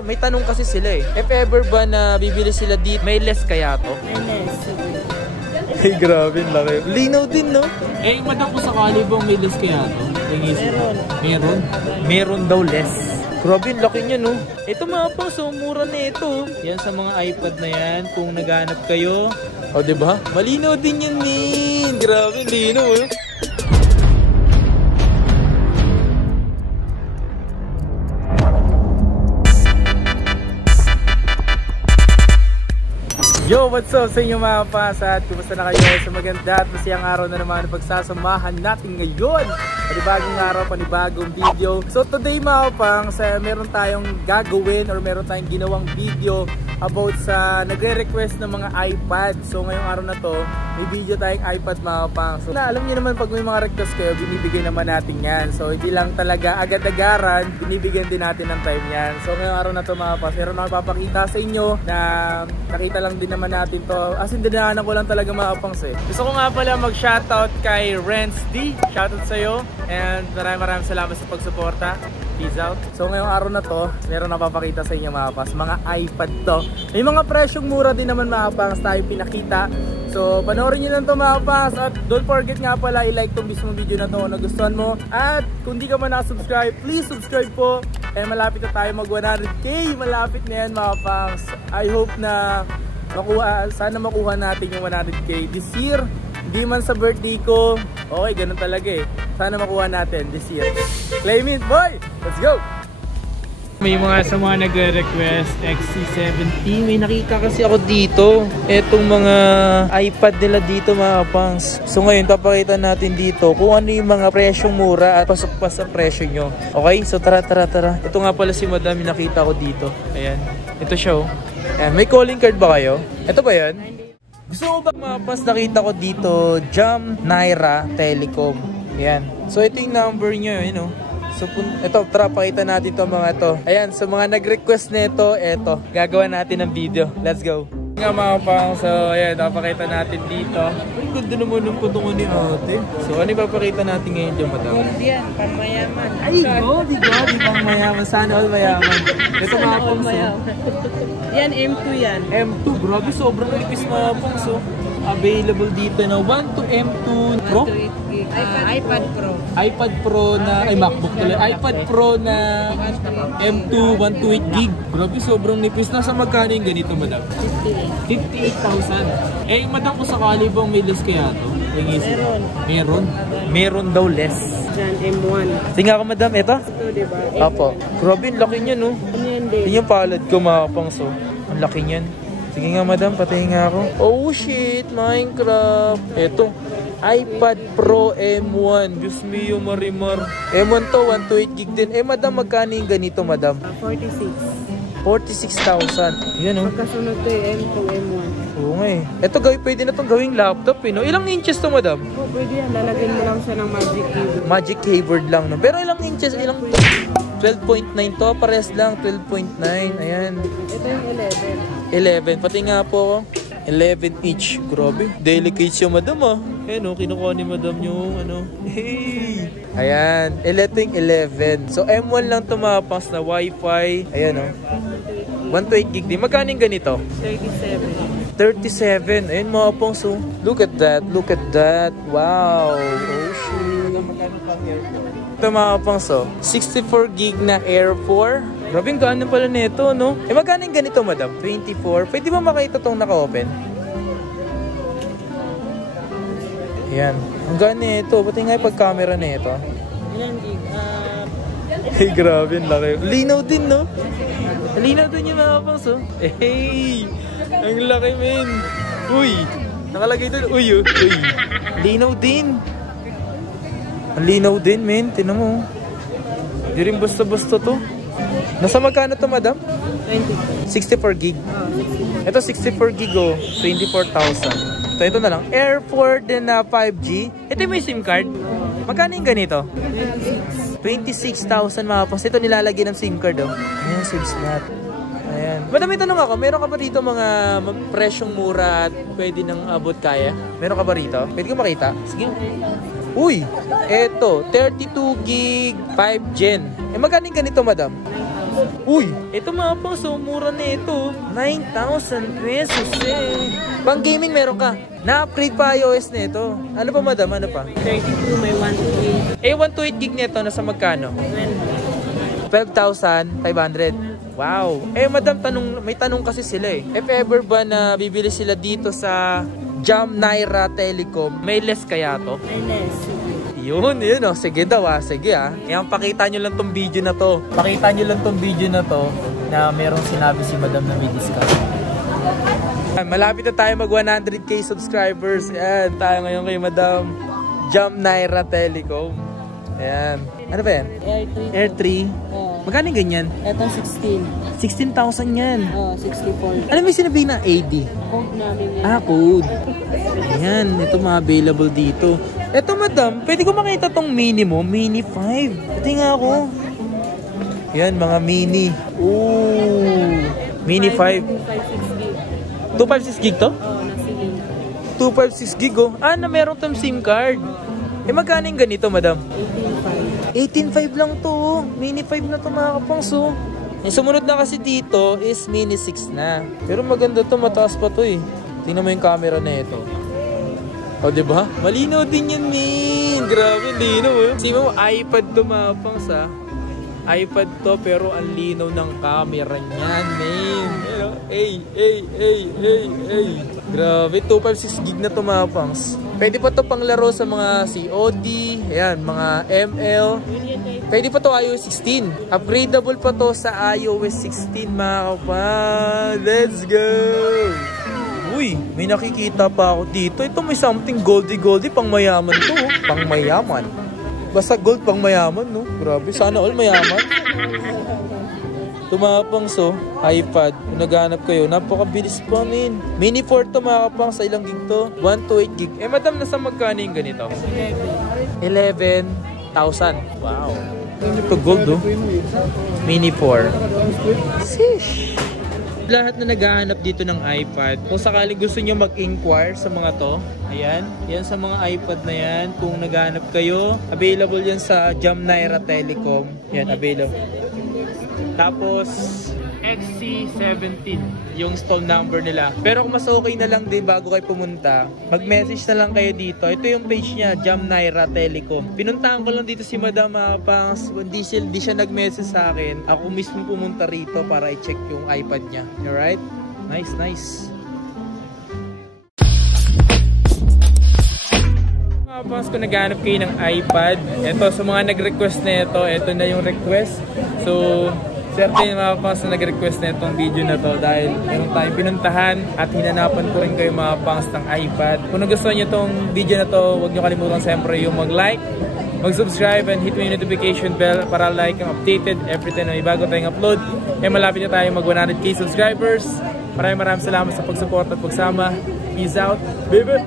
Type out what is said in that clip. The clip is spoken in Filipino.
May tanong kasi sila eh. If ever ba na bibili sila dito, may less kaya to? May less. Ay, grabe, laki. Linaw din, no? Eh, madam ko sakali bang may less kaya to? Meron. Meron? Meron daw less. Grabe, laki niya, no? Ito mga pang, so mura na ito. Yan sa mga iPad na yan, kung naghanap kayo. O, diba? Malinaw din yan, min. Grabe, linaw, eh. Yo, what's up sa inyo mga pas at kumusta na kayo sa maganda at masayang araw na naman na pagsasamahan natin ngayon. Panibagong araw, panibagong video. So today mga pang, meron tayong gagawin or meron tayong ginawang video about sa nagre-request ng mga iPad. So ngayong araw na to, may video tayong iPad mga pang. So alam niyo naman pag may mga request kayo, binibigay naman natin yan. So hindi lang talaga agad-agaran, binibigyan din natin ng time yan. So ngayong araw na to mga pas, meron ako papakita sa inyo na nakita lang din naman natin to. As in, dinaanan ko lang talaga mga pangs eh. Gusto ko nga pala mag-shoutout kay Renz D. Shoutout sa'yo. And maraming salamat sa pagsuporta. Peace out. So ngayong araw na to, meron na papakita sa inyo mga pas. Mga iPad to. May mga presyong mura din naman mga pangs tayo pinakita. So panoorin nyo lang to mga pangs. At don't forget nga pala i-like tong mismong video na to kung nagustuhan mo. At kung di ka man nakasubscribe, please subscribe po. And malapit na tayo mag 100k. Malapit na yan mga pangs. I hope na sana makuha natin yung 100k this year. Hindi man sa birthday ko. Okay, ganun talaga eh. Sana makuha natin this year. Claim it, boy! Let's go! May mga sa mga nagre-request XC70. May nakita kasi ako dito. Etong mga iPad nila dito mga pangs. So ngayon papakita natin dito kung ano yung mga presyong mura at pasok pa sa presyo nyo. Okay? So tara. Ito nga pala si madam yung nakita ko dito. Ayan. Ito siya oh. Ayan. May calling card ba kayo? Ito ba yun? Gusto mo ba mga pas, nakita ko dito Jam Naira Telecom. Ayan. So ito yung number nyo yun oh. So, ito, tara, pakita natin to mga to. Ayan, so mga nag-request nito, eto, gagawa natin ng video. Let's go. Nga mga pang, so ayan, napakita natin dito. Ay, ganda naman ng putungan ni ate. So, ano ipapakita natin ngayon dyan, madam? Gold yan, pang mayaman. Ay, gold, di pang mayaman. Sana all mayaman. Ito mga pang, so. Yan, M2 yan. M2, grabe, sobrang nipis mga pang, so. Available dito na 1 to M2 Pro? iPad Pro. iPad Pro na, ay MacBook tuloy. iPad Pro na M2 128 gig. Grabe, sobrang nipis. Nasa magkano yung ganito, madam? 58,000. Eh, madam ko sakali bang may less kaya to? Meron. Meron daw less. Diyan, M1. Tingnan ka, madam. Ito? Ito, diba? Apo. Grabe, ang laki niya, no? Ano yan din? Yun yung palad ko, mga pangso. Ang laki niyan. Sige nga, madam. Patayin nga ako. Oh, shit. Minecraft. Ito. iPad Pro M1. Diyos mio, marimar. M1 to, 128 gig din. Eh, madam, magkano yung ganito, madam? 46. 46,000. Yan, oh. Magkasunod to yung M2, M1. Oo nga eh. Ito, pwede na itong gawing laptop, eh, no? Ilang inches to, madam? Oh, pwede yan. Lalagyan mo lang siya ng magic keyboard. Magic keyboard lang, no? Pero ilang inches? 12.9 to. Pares lang, 12.9. Ayan. Ito yung 11. Pati nga po, 11 each. Grabe. Delicate siya, madam, ah. Ayan, oh. Kinukuha ni madam yung, ano. Hey! Ayan. Ito yung 11. So, M1 lang tumapas na Wi-Fi. Ayan, oh. 128 gig din. Magkano yung ganito? 37. Ayun mga pong, so look at that. Wow. Oh shit. Ito mga pong, so 64 gig na Air 4. Grabe, gaano pala nito, no? Eh magkano yung ganito, madam? 24. Pwede ba makita itong naka-open? Ayan. Ang gaano ito. Pati nga yung pag-camera na ito. Ilan gig? Hey, grabe. Laki. Linaw din, no? Linaw din yung mga pong, so. Hey! Ang laki, men. Uy! Nakalagay doon. Uy. Linaw din. Ang linaw din, men. Tinan mo. Di rin basta-basta to. Nasa magkano to, madam? 64 gig. Ito 64 gig, oh. 24,000. Ito na lang. Air 4 din na 5G. Ito may SIM card. Magkano yung ganito? 26,000 mga pas. Ito nilalagay ng SIM card, oh. Ayan, SIM slot. Ayan. Madam, may tanong ako. Meron ka ba rito mga presyong mura at pwede nang abot kaya? Meron ka ba rito? Pwede ko makita? Sige. Uy! Eto, 32 gig 5 Gen. Eh, magkano yung ganito, madam? Uy, ito mga pang, so mura na ito. 9,000 pesos eh. Pang gaming meron ka. Na-upgrade pa iOS na ito. Ano pa madam? Ano pa? 32, may 128. Eh, 128 gig nito, nasa magkano? 12,500. Wow. Eh, madam, may tanong kasi sila eh. If ever ba na bibili sila dito sa Jam Naira Telecom, may less kaya to? May less. Yun oh. Sige daw sige Ayan, pakita nyo lang tong video na to. Pakita nyo lang tong video na to na merong sinabi si madam na may discount. Malapit na tayo mag 100k subscribers. Ayan, tayo ngayon kay Madam Jam Naira Telecom. Ayan. Ano ba yan? Air 3. Air 3. Magkano ganyan? Ito 16. 16,000 yan. 64. Ano may sinabi na AD? Code namin yan. Code. Ayan, ito mga available dito. Ito madam, pwede ko makita tong mini mo. Mini 5. Ito nga ako. Yan, mga mini. Ooh. Mini 5. 256 gig to? Oo, nasigil. 256 gig oh. Na meron tong SIM card. Eh magkano yung ganito madam? 18.5 lang to. Mini 5 na to mga kapangso. Yung sumunod na kasi dito is Mini 6 na. Pero maganda to, mataas pa to eh. Tingnan mo yung camera na ito. O diba? Malinaw din yan min. Grabe, linaw eh. Kasi mo, iPad to mga kapangsa. iPad to pero ang linaw ng camera niyan, man. Grabe, 256 gig na to mga pangs. Pwede pa to panglaro sa mga COD, ayan, mga ML. Pwede pa to iOS 16. Upgradable pa to sa iOS 16 mga kapang. Let's go! Uy, may nakikita pa ako dito. Ito may something goldy pang mayaman to. Pang mayaman. Basta gold pang mayaman, no? Grabe, sana all mayaman. Tumapang iPad. Kung naghanap kayo, napakabilis pa, min. Mini 4 to mga kapang, sa ilang gig to? 128 gig. Eh, madam, nasa magkano yung ganito? 11,000. Wow. Ito gold, oh. Mini 4. Sheesh. Lahat na naghahanap dito ng iPad, kung sakaling gusto nyo mag-inquire sa mga to, ayan, yan sa mga iPad na yan, kung naghahanap kayo, available yan sa Jam Naira Telecom, yan, available. Tapos, XC17, yung stall number nila. Pero kung mas okay na lang din bago kayo pumunta, mag-message na lang kayo dito. Ito yung page niya, Jam Naira Telecom. Pinuntahan ko lang dito si Madam Pangs. Hindi siya nag-message sa akin. Ako mismo pumunta rito para i-check yung iPad niya. Alright? Nice. Mga Pangs, kung naghanap kayo ng iPad, ito sa mga nag-request na ito na yung request. So, certain mga pangs na nag-request na itong video na to dahil meron tayong pinuntahan at hinanapan ko rin kayo mga pangs ng iPad. Kung nagustuhan nyo itong video na to, huwag nyo kalimutan siyempre yung mag-like, mag-subscribe and hit mo yung notification bell para like ang updated every time na may bago tayong upload. Eh malapit na tayo mag 100k subscribers. Maraming salamat sa pag-support at pagsama. Peace out, baby!